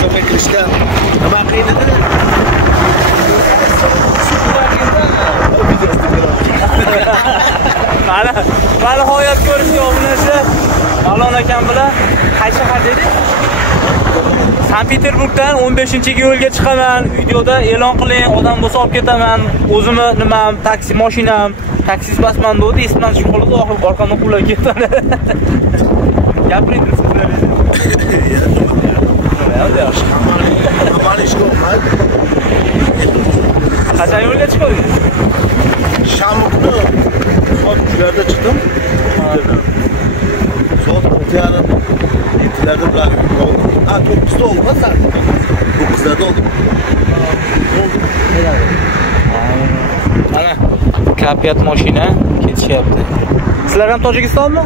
So'mga kirishga nima qiyin edi? Mana hayot ko'rishga obunachi Malon akam bilan qaysi shahar dedik? Sankt-Peterburgdan 15-yo'lga chiqaman. Videoda e'lon qiling, odam bo'lsa olib ketaman. O'zimni nimam, taksi mashinam, taksi basman dedi, ismdan chiqib qoldi, oxirgi orqamdan qulab ketdi. Gapiring sizlarga. Qachon yo'lga chiqdingiz? Shanba kuni soat 3larda chiqdim. Soat 6:30 bilan oldim. 9da oldim sen. 9larda oldim. Mana kapiyat mashina ketishyapti. Sizlar ham Tojikistonmi?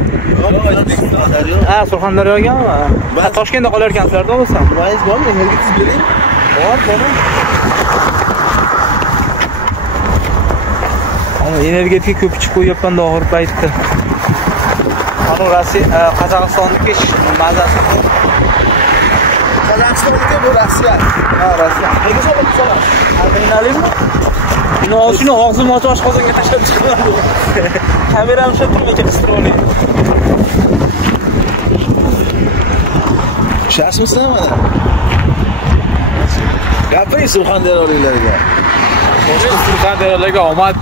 Ha, Surxondaryogami? Ha, Toshkentda qolayotgansizlar-da bo'lsa. Voiz bormi? Menga tez bering. Bor. Ana energetika ko'p ichib qo'yapman-da oxir paytda. Mana Rossiya, Qozog'istonniki mazasi. Qozog'istonniki bu Rossiya. Ha, Rossiya. Nega solib qo'yasan? Adrenalinmi? Shuni og'zimni ochib oshqozonga tashlab chiqaman. Kameram ushlab turmay qistirib olayım. Şaşmısın mana? Gapiring Surxondaryoliklarga. Surxondaryoliklarga omad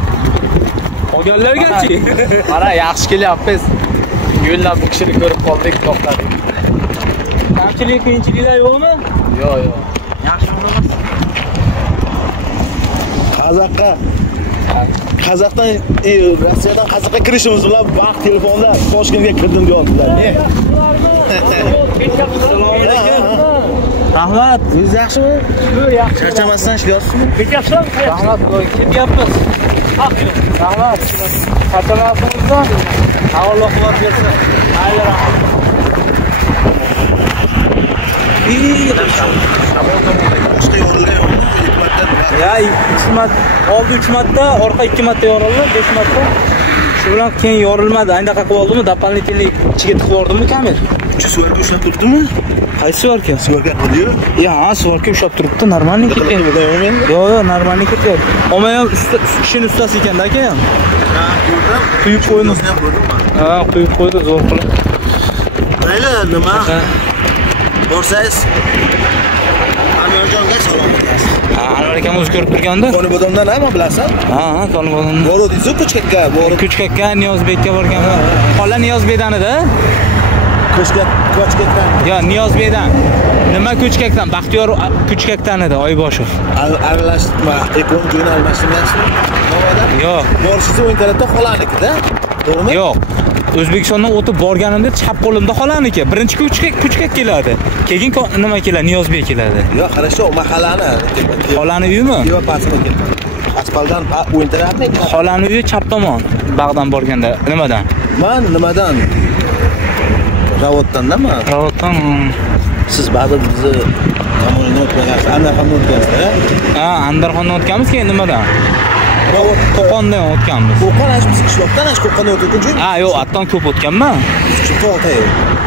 olganlarga-chi? Mana yaxshi kelyapmiz. Yo'llar bu kishini ko'rib qoldik, to'xtadik. Kamchilik, qiyinchiliklar yo'qmi? Yo'q. Yaxshi bo'lmas. Qozoqdan Rossiyadan Qozoqqa kirishimiz bilan vaqt telefonda Toshkentga kirdim deyaptilar. Ne? Assalomu alaykum. Rahmat. O'zingiz yaxshimi? Yaxshi. Charchamasdan ishlayapsizmi? Ketyapsizmi? Rahmat, ketyapmiz. Rahmat. Charchamasingizmi? Alloh quvvat bersin. Mayli, rahmat. Boshqa yo'llar yo'qmi? Ya, 2 marta, oldi 3 marta, orqa 2 marta yorildi, 5 marta. Shu bilan keyin yorilmadi. Aynaqa qilib oldimmi? Doполнительный ichiga tiqib yordimmi kamera? 3 svarka ushlab turibdimi? Qaysi svarka? Svarka qildi-yu. Ya, svarka ushlab turibdi, normalniy ketyapti. Yo'q, normalniy ketyapti. Oma ham ishning ustasi ekan-da aka ham. Ha, ko'rdim. Quyib qo'ydim. Ha, quyib qo'ydi, zo'r qilib. Mayli, nima? Borsangiz Anvarjonga salom aytasiz. Anvar akam o'zi ko'rib turganda. Qonibodondan nima bilasan? Ha, Qonibodondan. Borodingiz Ko'chkakka, Ko'chkakka, Niyozbekka borganman. Xola Niyozbekdan-da? Ko'chkakdan. Yo, Niyozbekdan. Nima Ko'chkakdan? Baxtiyor Ko'chkakdan edi, Oyboshev. Aralashtirma, ekon joyini almashtirmayapsizmi? Navoda? Yo'q. Borishingiz internetda xolaniki-da. To'g'rimi? Yo'q. O'zbekistondan o'tib borganimda chap qo'limda xolaniki. Birinchi Ko'chkak keladi. Keyin nima keladi? Niyozbek keladi. Yo'q, qarasho, mahallani. Xolani uyimi? Yo'q, pasport. Aspaldan u internetmi? Xolani uyi chap tomon. Bag'dan borganda nimadan? Men nimadan? Ravoddanmi? Ravoddan. Siz ba'zi bizni tomonini o'tmagansiz, Andarxondan o'tgansizlar-a? Ha, Andarxondan o'tganmiz, keyin nimadan? Qo'qondan o'tganmiz. Qo'qon biz qishloqdan Qo'qonga o'tgan. Ha, yo'q, atdan ko'p o'tganman. Qishloqqa o'tay.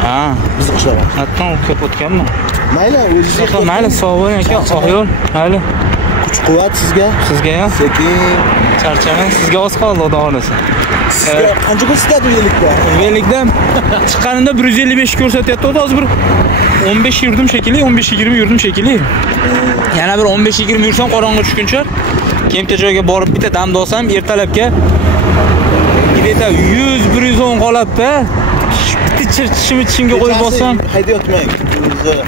Ha, biz qishloqqa. Atdan ko'p o'tganman. Mayli, o'zingizga. Mayli, sog' bo'ling aka, oq yo'l. Mayli. Kuch-quvvat sizga. Sizga ham. Sekin. Charchamang, sizga oz qoldi, xudo xolasa. Sizga qancha ko'rsatadi uylikda? Uylikda chiqqanimda 155 ko'rsatyapti, hozir bir 15 yurdim shekilli, 15-20 yurdim shekilli. Yana bir 15-20 yursam qorong'i tushguncha kemta joyga borib bitta damda olsam, ertalabga gideta 100-110 qoladi-da. Bitta chirchishimga qo'yib olsam, haydayotmang.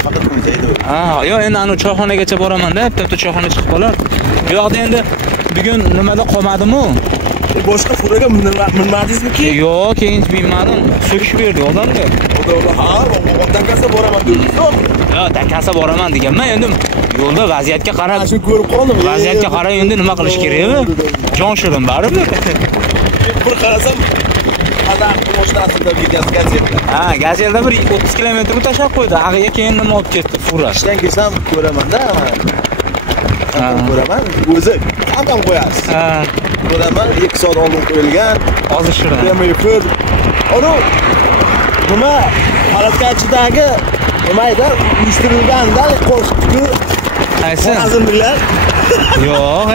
Faqat qo'ying. Ha, yo'q, endi ana choyxonaga boraman-da, bitta choyxona chiqib qolar. Bu yoqda endi bugun nimada qolmadim-ku? Boshqa furaga minmadingizmi-ki? Yo'q, keyin minmadim. So'kish berdi odamga. Ha, Dankasa boraman dedingiz. Yo'q, Dankasa boraman deganman. Endi yo'lda vaziyatga qarab, shu ko'rib qoldim. Vaziyatga qarab endi nima qilish kerakmi? Jon shirin baribir. Bir qarasam, qadam mashinasida gazeta. Ha, gazeta bir 30 kilometr tashlab qo'ydi. Ag'iga keyin nima olib ketdi? Fura. Ishdan kelsam ko'raman-da. Ko'raman, o'zi ham qo'yasiz. Ha. Ko'raman, 2 soat oldin qo'yilgan. Hozir shirin. Nima? Oro nima? Harakatchidagi nima edi? Uyushtirilganda qo'rqitku. Qaysi? Hazillar. Yo'q,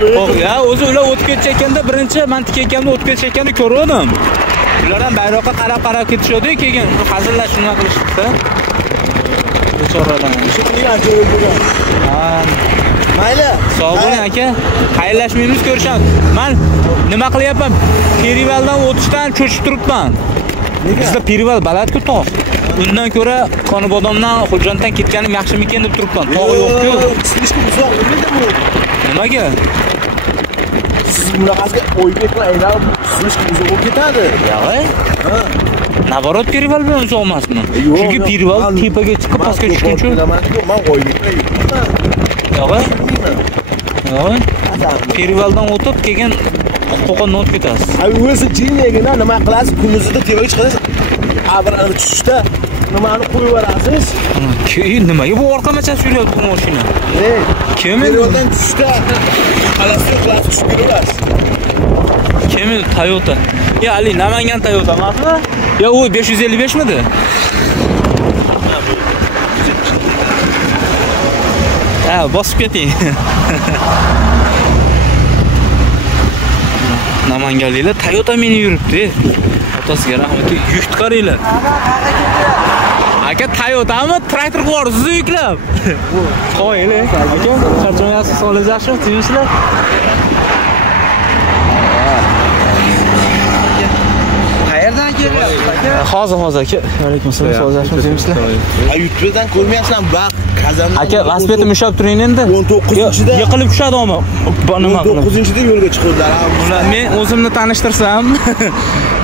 Yo'q, ya o'zi ular o'tib ketayotganda birinchi men tikayotganda o'tib ketayotganda ko'rdim. Ular ham bayroqqa qarab ketishadi, keyin hazillar shuna qilishibdi. Bechoralar. Ha. Mayli. Sog' bo'ling aka. Xayrlashmaymiz, ko'rishamiz. Men nima qilyapman? Perivaldan o'tishdan cho'chib turibman. Bizda perival balandku tog'. Undan ko'ra Qonibodomdan, Xo'janddan ketganim yaxshimikin deb turibman. Tog' yo'q-ku. Silishga uzoq bo'lmaydimi? Nimaga? Siz bunaqasiga o'ybek bilan aylanib silishga uzoq bo'lib ketadi. Yo'q. Ha. Navorot perival bilan uzoq emasmi? Chunki perival tepaga chiqib pastga tushguncha. Men o'ybek bilan yuribman. Yo'q. Perivaldan o'tib keyin Qo'qondan o'tib ketasiz. O'zi jinegina nima qilasiz? Kunduzida tepaga chiqasiz. Abrani tushishda nimani qo'yib yuborasiz? Keyin nimaga bu orqa machasi yuryapti bu mashina? Kim? Perivaldan tushishda qalasga qilasiz tushib ko'rasiz. Kim? Toyota. Ya Ali, Namangan Toyota emasmi? Ya u 555 midi? Ha, bosib keting. Namanganliklar Toyota meni yuribdi. Otasiga rahmat. Yuk qaranglar. Aka Toyotami? Traktor qo'yarsiz yuklab. Qo'yili. Aka, charchamayapsiz, so'zingiz yaxshimi? Tiyimsizlar? Qayerdan kelyapsiz aka? Hozir aka. Alaykum assalom. So'zingiz yaxshimi? Tiyimsizlar? YouTube'dan ko'rmayapsizlar, baq qazandan. Aka, velosipedim ushlab turing endi. 19-da yiqilib tushadi nima qilib. 19-da yo'lga chiqdilar. Men o'zimni tanishtirsam,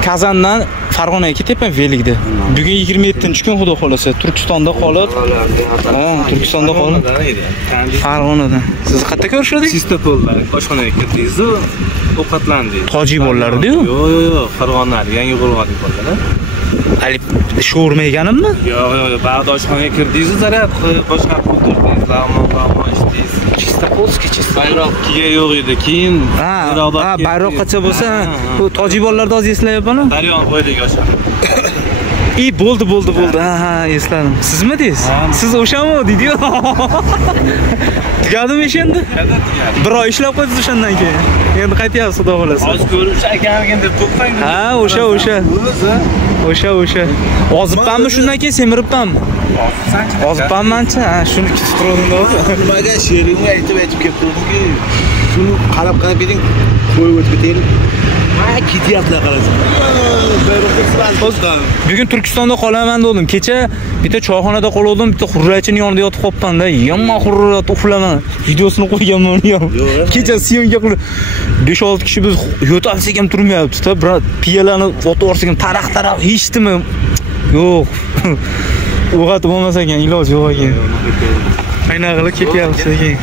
Kazandan Farg'onaga ketyapman velikda. Bugun 27-kun xudo xolasa Turkistonda qolib. Ha, Turkistonda qolib. Farg'onadan. Siz qayerda ko'rishdik? Sistopollar, oshxonaga kirdingiz, ovqatlandingiz. Toji bolalar-ku. Yo'q, Farg'onalar, yangi qo'rg'onlik bolalar. Ali sho'rma yeganimmi? Yo'q, ba'da oshxonaga kirdingiz, zarar boshqa qildirdingiz, lamo ishdingiz. Chistopolskiy bayroqqiga yo'q edi, keyin ha, bayroqqacha bo'lsa, bu toji bolalarda hozir eslayapman. Daryon bo'yidagi oshxona. Bo'ldi. Ha, esladim. Sizmi deysiz? Siz o'shami deydi-yu. Tugadimi ish endi? Bir oy ishlab qo'ydingiz o'shandan keyin. Endi qaytyapsiz xudo xolasa. Hozir ko'rish ekanligin deb to'xtang. Ha, o'sha. Ozibmanmi shundan keyin semiribmanmi? Ozibmanmanchi? Ha, shuni kutib turdim. Nimaga sheringni aytib kelib turdimki, shuni qarab keting, qo'yib o'tib ketaylik. Ketyaptilar qarasam. Bugun Turkistonda qolaman dedim. Kecha bitta choyxonada qoldim, bitta xurrachining yonida yotib qolibman-da. Yomon xurrat uxlaman. Videosini qo'yganman uni ham. Kecha syomka qilib 5-6 kishi biz yo'talsak ham turmayapti-da. Brat, piyalarni otib orsak ham taraq hechdimi? Yo'q. O'g'atib bo'lmasa ekan, iloj yo'q ekan. Aynan qilib ketyapsiz ekan.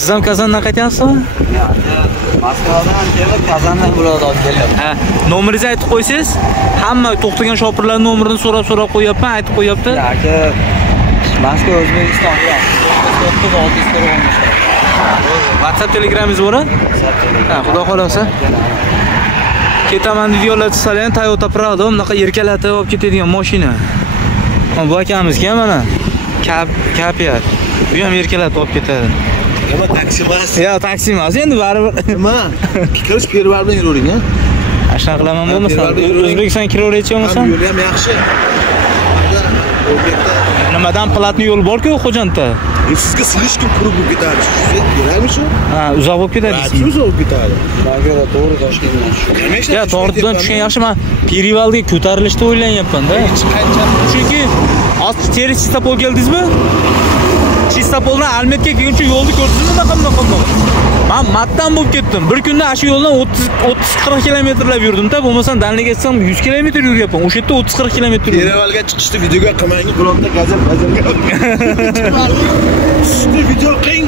Siz ham Kazandan qaytyapsizmi? Moskvadan kelib, Kazandan viloyatga kelyapman. Ha, nomeringizni aytib qo'ysangiz, hamma to'xtagan shopirlar nomerini so'rab qo'yapman, aytib qo'yapti. Aka, Moskva O'zbekistonga 99615. WhatsApp Telegramingiz bor-a? Ha, xudo xolasa. Ketaman deb yo'llar chiqsalar, Toyota Prado bunaqa erkalatib olib ketadigan mashina. Bu akamizga mana Kapiat. Bu ham erkalatib olib ketadi. Nima taksi emas? Ya, taksi emas, endi baribir. Nima? Kirish perival bilan yuravering, ha? Ashuna qilaman bo'lmasa, O'zbekiston kiraverayotganmisan? Yo'li ham yaxshi. Nimadan platni yo'l bor-ku Xo'jandda? Sizga silishga qurib bo'lib ketadi. Ko'raymi shu? Ha, uzoq bo'lib ketadi. Uzoq bo'lib ketadi. Bag'ira to'g'ri Toshkentdan tushgan. Ya, to'g'ridan tushgan yaxshi. Men perivalga ko'tarilishni o'ylanyapman-da. Chunki teri Chistopol keldingizmi? Chistopoldan Almetga kelguncha yo'lni ko'rdingizmi? Bunaqa. Men matdan bo'lib ketdim. Bir kunda shu yo'ldan 30-40 kilometrlab yurdim-da, bo'lmasam dalniga aytsam 100 kilometr yuryapman. O'sha yerda 30-40 kilometr yurdim. Perivalga chiqishni videoga qilmangi, bironta gazet. Tushishni video qiling,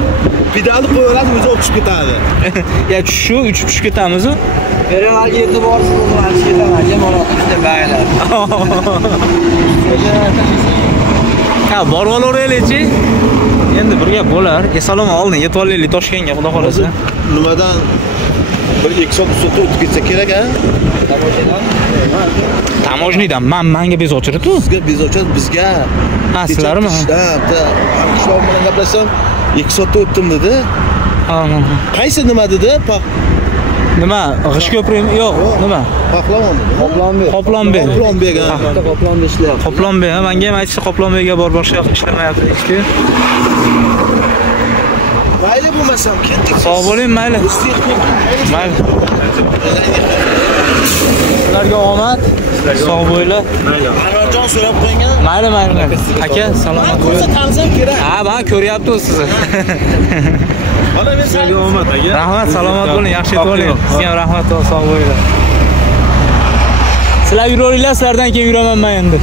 pedalni qo'yaveradi, o'zi o'tib ketadi. Ya, shu 3 tushib ketamizmi? Perivalga yetib borsiz, o'zim ketaman. Kemoratda baylar. Ha, borib olaveraylik-chi. Endi bir gap bo'lar. Salom oldin yetib olaylik Toshkentga, xudo xolasa. Nimadan bir 2 soat o'tib ketsa kerak-a? Tamojnidan menga bez ochirdi-ku. Sizga bez ochadi, bizga. Ha, sizlarmi? Ha, qishloq bilan gaplashsam 2 soatda o'tdim dedi. Ha. Qaysi nima dedi? Nima? G'ish ko'prikmi? Yo'q, nima? Qoplonbek. Qoplonbek. Qoplonbek. Qoplonda ishlayapti. Qoplonbek, menga ham aytishdi Qoplonbekga bor boshqa yoqda ishlamayapti deyishdi. Mayli bo'lmasam ketdik. Sog' bo'ling, mayli. Mayli. Sizlarga omad. Sog' bo'linglar. Mayli. Anvarjon so'rab qo'ygan. Mayli. Aka, salomat bo'ling. Tanzam kerak. Ha, men ko'ryapti sizni. Mana men Sizlarga omad aka. Rahmat, salomat bo'ling, yaxshi bo'ling. Sizga ham rahmat, sog' bo'linglar. Sizlar yuraveringlar, sizlardan keyin yuraman men endi.